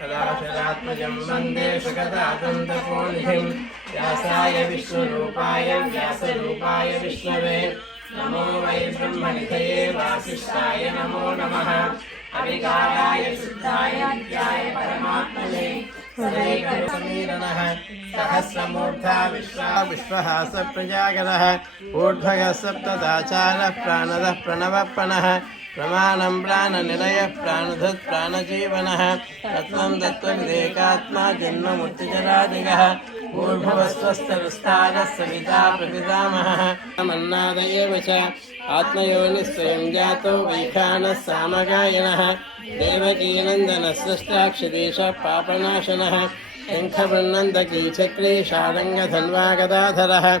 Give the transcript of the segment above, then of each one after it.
गरुडात्मजं वंदे सुगदादन्तपोनिधिं व्यासाय विष्णुरूपाय व्यासरूपाय विष्णवे। नमो वै ब्रह्मनिधये वासिष्ठाय नमो नमः। अविकाराय शुद्धाय नित्याय परमात्मने। सहस्रमूर्धा सप्तदाचारः प्राणदः ప్రమాణం ప్రాణ నిలయ ప్రాణధత్ ప్రాణజీవన తత్వం తత్వవిదేకాత్మా జన్మమూర్తిజరాదిగ ఊర్భవస్వస్థ విస్తార సవితా ప్రపితామహన్నాదయేవ చ ఆత్మయోని స్వయం జాతో వైఖాన సామగాయన దేవకీనందన సృష్టాక్షదేశ పాపనాశన శంఖవృన్నందకీ చక్రే షాడంగధన్వాగదాధర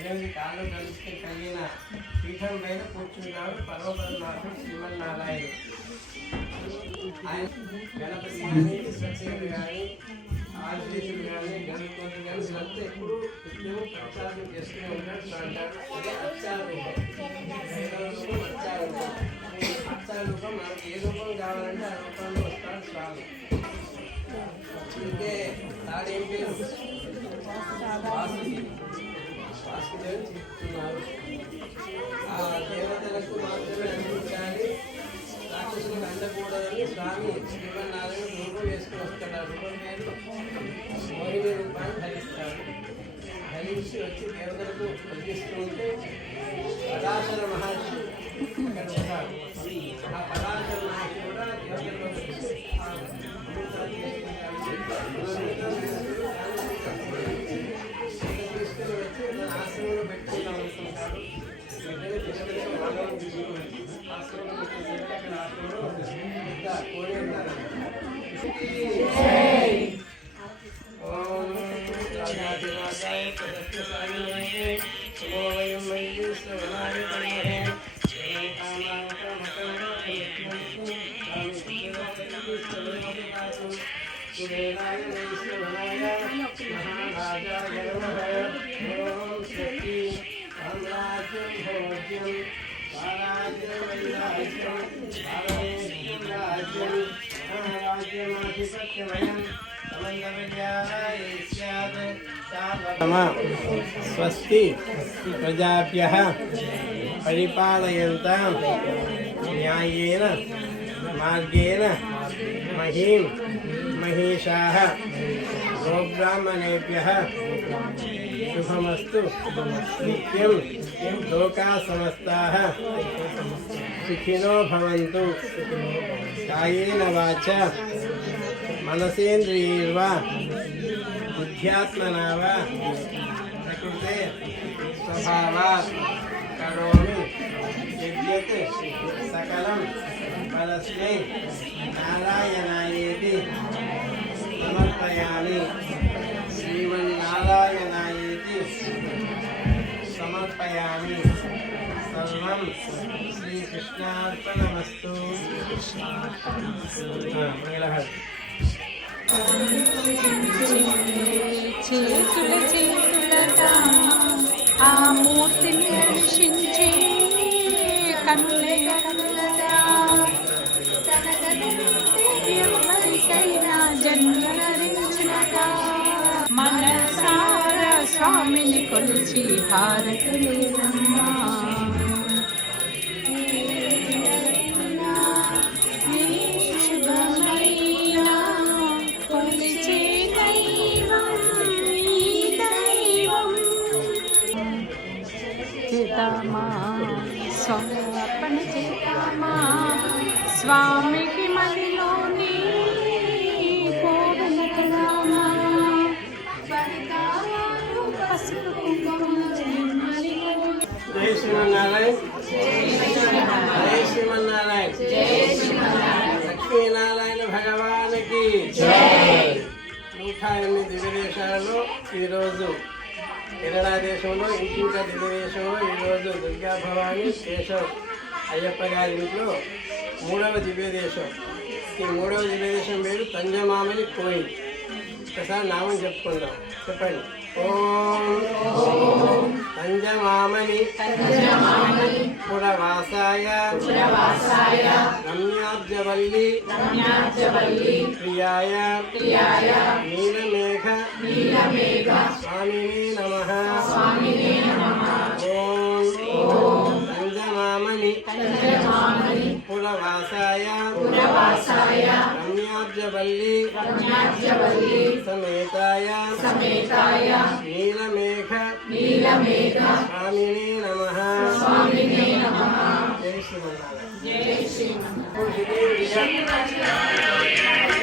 ఐశ్వర్యం అనైశ్వర్యం ఇరవై వైరాగ్యం వైరాగ్యం అని ఎనిమిది కాళ్ళు కలిసి కలిగిన పీఠం పైన కూర్చున్నాడు పర్వపరనాథుడు శ్రీమన్నారాయణ ఆయన గణపతి కానీ విశ్వసేనుడు కానీ ఆర్జేషుడు కానీ గణపతి కానీ వీళ్ళంతా ఎప్పుడు నిత్యం ప్రచారం చేస్తూనే ఉంటాడు సో అంటారు అదే అత్యారూపం భైరవ రూపం అత్యారూపం అత్యారూపం మనకి ఏ రూపం కావాలంటే ఆ రూపంలో వస్తాడు స్వామి ఇంకే తాడేం పేరు స్వామి శ్రీమన్నారాయణ రూపం వేసుకుని వస్తాడు ఆ రూపాన్ని ధరిస్తాడు ధరించి వచ్చి దేవతలకు అందిస్తూ ఉంటే పరాశర మహర్షి అక్కడ ఉంటాడు ఆ స్వస్తి ప్రజాభ్య పరిపాలయంతాం న్యాయేన मार्गेण मही महिषा गोब्राह्मणेभ्यः। शुभमस्तु। नित्यं लोकाः समस्ताः सुखिनो भवन्तु। कायेन वाचा। मनसेन्द्रियैर्वा। बुद्ध्यात्मना वा। प्रकृते स्वभावात्। కరోమి యజ్ఞత్ సకలం పరస్మై నారాయణాయేతి సమర్పయామి. శ్రీమన్నారాయణాయేతి సమర్పయామి. సర్వం శ్రీకృష్ణార్పణమస్తు. మంగళహారతి చేతుల చేతులట ఆ మూర్తిని దర్శించి కనులే కనులట ఎవరికైనా మనసార స్వామిని కొలిచి హారతులేనమ్మా. చేద్దామా? సమర్పణ చేద్దామా? స్వామికి మనలోని కోరమా పసుపు కుంకుమ జై శ్రీమన్నారాయణ. జై శ్రీమన్నారాయణ. లక్ష్మీనారాయణ భగవానికి నూట ఎనిమిది దివ్యదేశాలలో ఈరోజు కెనడా దేశంలో ఇంకింక దివ్యదేశంలో ఈరోజు దుర్గాభవాని కేశవ్ అయ్యప్ప గారి ఇంట్లో మూడవ దివ్యదేశం. ఈ మూడవ దివ్యదేశం పేరు తంజమామని కోయిల్. ఒకసారి నామం చెప్పుకుందాం. చెప్పండి. ఓం పంచమామని పురవాసాయ. రమ్యాబ్జవల్లి ప్రియాయ. నీలమేఘ. స్వామినే నమ. ఓం. పంచమామని పురవాసాయ. రమ్యాబ్జవల్లి సమేతాయ నీలమేఘ స్వామినే నమ. జై శ్రీమన్నారాయణ. జయ శ్రీమన్నారాయణ.